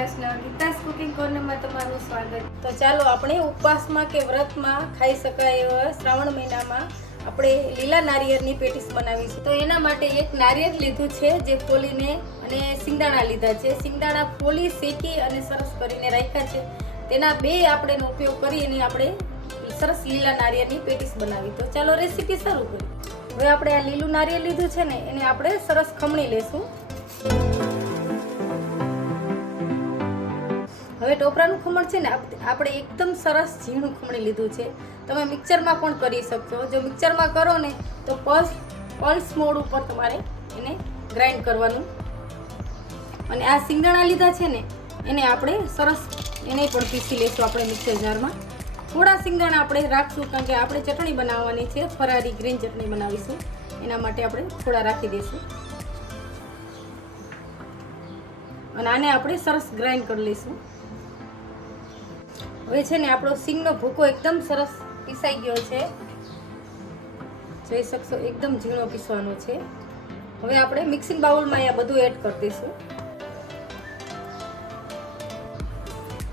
Krishna Geeta's cooking કોર્નરમાં તમારું સ્વાગત. તો ચાલો આપણે ઉપવાસમાં કે વ્રતમાં ખાઈ શકાય એવા શ્રાવણ મહિનામાં આપણે લીલા નારિયેળની પેટીસ બનાવીશું. તો એના માટે એક નારિયેળ લીધું છે, જે ફોલીને અને સિંગદાણા લીધા છે. સિંગદાણા ફોલી શેકી અને સરસ કરીને રાખ્યા છે. તેના બે આપણે એનો ઉપયોગ કરી અને આપણે સરસ લીલા નારિયેળની પેટીસ બનાવી. તો ચાલો રેસીપી શરૂ કરીએ. હવે આપણે આ લીલું નારિયેળ લીધું છે ને, એને આપણે સરસ ખમણી લેશું. હવે ટોપરાનું ખમણ છે ને આપણે એકદમ સરસ ઝીણું ખમણી લીધું છે. તમે મિક્સરમાં પણ કરી શકશો. જો મિક્સરમાં કરો ને, તો પલ્સ પલ્સ મોડ ઉપર તમારે એને ગ્રાઇન્ડ કરવાનું. અને આ સિંગદાણા લીધા છે ને, એને આપણે સરસ એને પણ પીસી લઈશું આપણે મિક્સર જારમાં. થોડા સિંગદાણા આપણે રાખશું કારણ કે આપણે ચટણી બનાવવાની છે. ફરારી ગ્રીન ચટણી બનાવીશું. એના માટે આપણે થોડા રાખી દઈશું. અને આને આપણે સરસ ગ્રાઇન્ડ કરી લઈશું. હવે છે ને આપણો સિંગનો ભૂકો એકદમ સરસ પીસાઈ ગયો છે. જોઈ શકશો, એકદમ ઝીણો પીસવાનો છે. હવે આપણે મિક્સિંગ બાઉલમાં આ બધું એડ કરી દઈશું.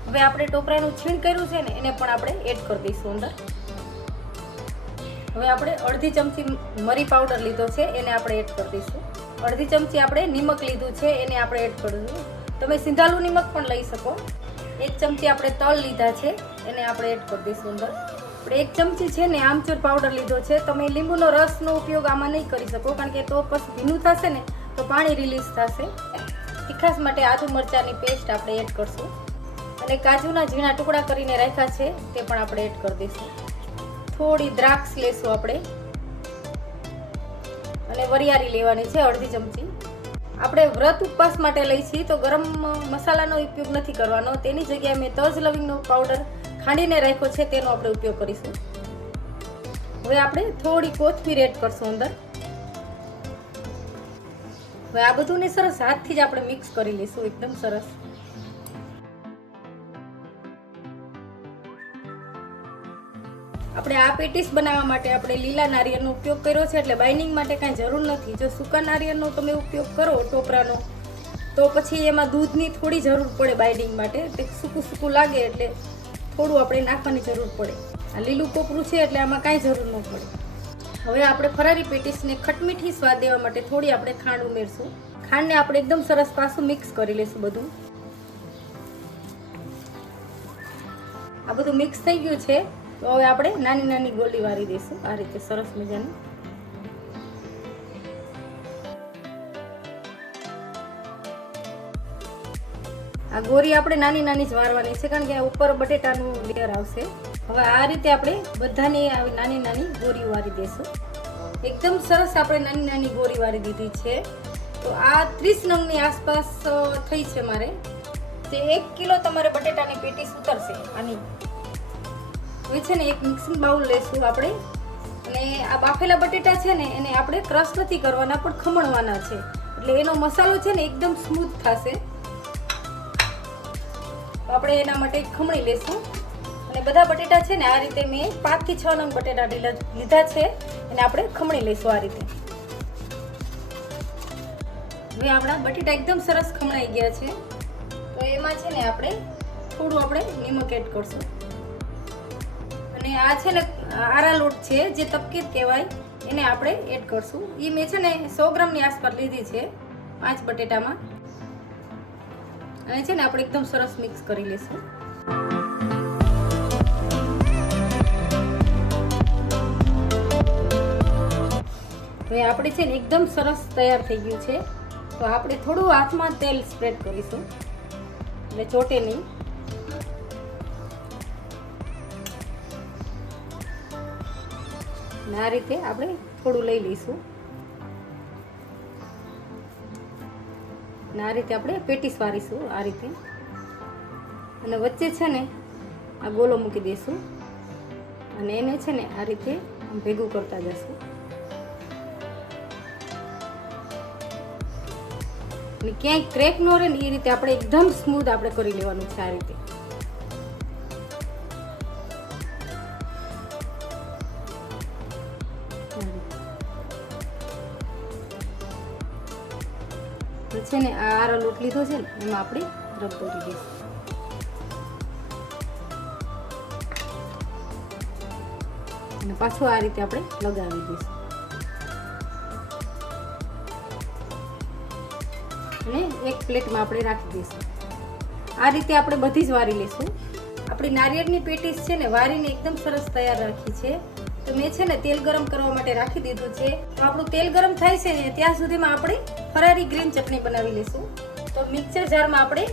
હવે આપણે ટોપરાનું છીણ કર્યું છે ને, એને પણ આપણે એડ કરી દઈશું અંદર. હવે આપણે અડધી ચમચી મરી પાવડર લીધો છે, એને આપણે એડ કરી દઈશું. અડધી ચમચી આપણે નિમક લીધું છે, એને આપણે એડ કરીશું તમે સિંધાલું નિમક પણ લઈ શકો. એક ચમચી આપણે તલ લીધા છે, એને આપણે એડ કરી દઈશું અંદર. આપણે એક ચમચી છે ને આમચૂર પાવડર લીધો છે. તમે લીંબુનો રસનો ઉપયોગ આમાં નહીં કરી શકો, કારણ કે તો પછી ભીનું થશે ને, તો પાણી રિલીઝ થશે. તીખાસ માટે આદુ મરચાંની પેસ્ટ આપણે એડ કરશું. અને કાજુના ઝીણા ટુકડા કરીને રાખ્યા છે, તે પણ આપણે એડ કરી દઈશું. થોડી દ્રાક્ષ લેશું આપણે. અને વરિયાળી લેવાની છે અડધી ચમચી. આપણે વ્રત ઉપવાસ માટે લઈ છીએ, તો ગરમ મસાલાનો ઉપયોગ નથી કરવાનો. તેની જગ્યાએ મેં તજ લવિંગનો પાવડર ખાંડીને રાખ્યો છે, તેનો આપણે ઉપયોગ કરીશું. હવે આપણે થોડી કોથમીર એડ કરશું અંદર. હવે આ બધુંને સરસ હાથથી જ આપણે મિક્સ કરી લઈશું, એકદમ સરસ. આપણે આ પેટીસ બનાવવા માટે આપણે લીલા નારિયેળનો ઉપયોગ કર્યો છે એટલે બાઇનિંગ માટે કાંઈ જરૂર નથી. જો સૂકા નારિયેળનો તમે ઉપયોગ કરો ટોપરાનો, તો પછી એમાં દૂધની થોડી જરૂર પડે બાઇડિંગ માટે. તે સૂકું સૂકું લાગે એટલે થોડું આપણે નાખવાની જરૂર પડે. આ લીલું કોપરું છે એટલે આમાં કાંઈ જરૂર ન પડે. હવે આપણે ફરારી પેટીસને ખટમીઠી સ્વાદ દેવા માટે થોડી આપણે ખાંડ ઉમેરશું. ખાંડને આપણે એકદમ સરસ પાછું મિક્સ કરી લઈશું બધું. આ બધું મિક્સ થઈ ગયું છે. તો હવે આપણે નાની નાની ગોલી વારી દઈશું. આ રીતે સરસ મજાની. આ ગોરી આપણે નાની નાની જ વારવાની છે, કારણ કે ઉપર બટેટાનું લેયર આવશે. હવે આ રીતે આપણે બધાની આવી નાની નાની ગોરી વારી દઈશું. એકદમ સરસ આપણે નાની નાની ગોરી વારી દીધી છે. તો આ ત્રીસ નંગની આસપાસ થઈ છે મારે. તે એક કિલો તમારે બટેટાની પેટીસ ઉતરશે આની હવે છે ને એક મિક્સિંગ બાઉલ લેશું આપણે. અને આ બાફેલા બટેટા છે ને, એને આપણે ક્રશ નથી કરવાના, પણ ખમણવાના છે. એટલે એનો મસાલો છે ને એકદમ સ્મૂથ થશે. આપણે એના માટે ખમણી લેશું. અને બધા બટેટા છે ને, આ રીતે મેં પાંચથી છ નંગ બટેટા લીધા છે. એને આપણે ખમણી લઈશું આ રીતે. હવે આપણા બટેટા એકદમ સરસ ખમણાઈ ગયા છે. તો એમાં છે ને આપણે થોડું આપણે નિમક એડ કરશું. આ છે ને, આરા લોટ છે, જે તપકીર કહેવાય, એને આપણે એડ કરશું. એ મેં છે ને સો ગ્રામની આસપાસ લીધી છે, પાંચ બટેટામાં. અને છે ને આપણે એકદમ સરસ મિક્સ કરી લઈશું હવે આપણે છે ને એકદમ સરસ તૈયાર થઈ ગયું છે. તો આપણે થોડું હાથમાં તેલ સ્પ્રેડ કરીશું. એટલે ચોટે નહીં. અને આ રીતે આપણે થોડું લઈ લઈશું. અને આ રીતે આપણે પેટીસ વારીશું આ રીતે. અને વચ્ચે છે ને આ ગોલો મૂકી દઈશું. અને એને છે ને આ રીતે ભેગું કરતા જશું. અને ક્યાંય ક્રેક ન રહે ને એ રીતે આપણે એકદમ સ્મૂથ આપણે કરી લેવાનું છે આ રીતે. છે ને, આ આરો લોટ લીધો છે ને, એમાં આપણે રબ દોરી દઈશું. અને પાછું આ રીતે આપણે લગાવી દઈશું. અને એક પ્લેટમાં આપણે રાખી દઈશું. આ રીતે આપણે બધી જ વારી લઈશું. આપણી નારિયેળની પેટીસ છે ને, વારીને એકદમ સરસ તૈયાર રાખી છે. તો મેં છે ને તેલ ગરમ કરવા માટે રાખી દીધું છે. તો આપણું તેલ ગરમ થાય છે ને ત્યાં સુધીમાં આપણે ફરારી ગ્રીન ચટણી બનાવી લઈશું તો મિક્સર જારમાં આપણે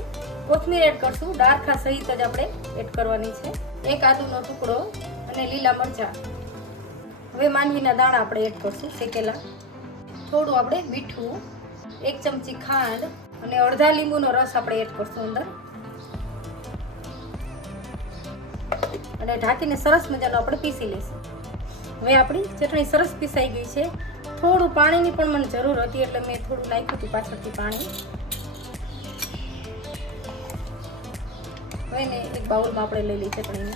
કોથમીર એડ કરશું. ડારખા સહિત જ આપણે એડ કરવાની છે. એક આદુનો ટુકડો અને લીલા મરચાં. હવે માનવીના દાણા આપણે એડ કરશું શેકેલા. થોડું આપણે મીઠું, એક ચમચી ખાંડ અને અડધા લીંબુનો રસ આપણે એડ કરશું અંદર. અને ઢાંકીને સરસ મજાનો આપણે પીસી લઈશું હવે આપણી ચટણી સરસ પીસાઈ ગઈ છે. થોડું પાણીની પણ મને જરૂર હતી એટલે મેં થોડું નાખ્યું હતું પાછળથી પાણી. હવે ને એક બાઉલમાં આપણે લઈ લઈ ચટણીને.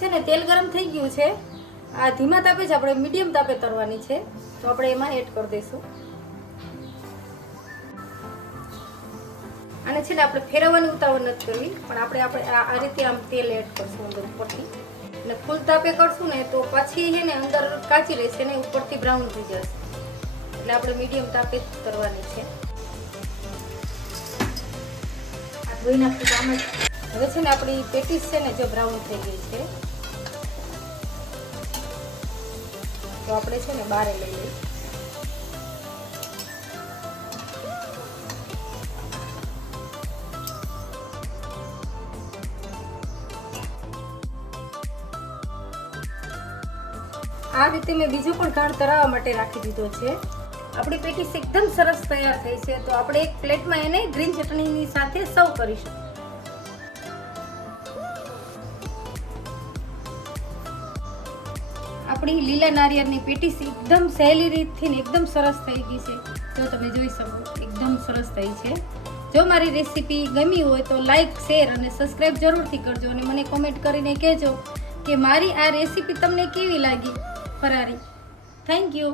છે ને તેલ ગરમ થઈ ગયું છે. આ ધીમા તાપે જ આપણે મીડિયમ તાપે તરવાની છે. તો આપણે એમાં એડ કરી દઈશું. અને છે ને આપણે ફેરવવાની ઉતાવળ નથી કરવી, પણ આપણે આપણે આ રીતે આમ તેલ એડ કરશું અંદર ઉપરથી. અને ફૂલ તાપે કરશું ને તો પછી છે ને અંદર કાચી રહેશે ને ઉપરથી બ્રાઉન થઈ જશે. એટલે આપણે મીડિયમ તાપે જ કરવાની છે. આ ધોઈ નાખી જ. હવે છે ને આપણી પેટીસ છે ને જે બ્રાઉન થઈ ગઈ છે. તો આપણે છે ને બારે લઈ લઈએ આ રીતે મેં બીજો પણ ઘાણ તરાવવા માટે રાખી દીધો છે. આપણી પેટીસ એકદમ સરસ તૈયાર થઈ છે, તો આપણે એક પ્લેટમાં એને ગ્રીન ચટણીની સાથે સર્વ કરીશું. આપણી લીલા નારિયેળની પેટીસ એકદમ સહેલી રીતથી ને એકદમ સરસ થઈ ગઈ છે. જો તમે જોઈ શકો, એકદમ સરસ થઈ છે. જો મારી રેસીપી ગમી હોય તો લાઈક, શેર અને સબસ્ક્રાઈબ જરૂરથી કરજો અને મને કોમેન્ટ કરીને કહેજો કે મારી આ રેસીપી તમને કેવી લાગી? ફરારી થેન્ક યુ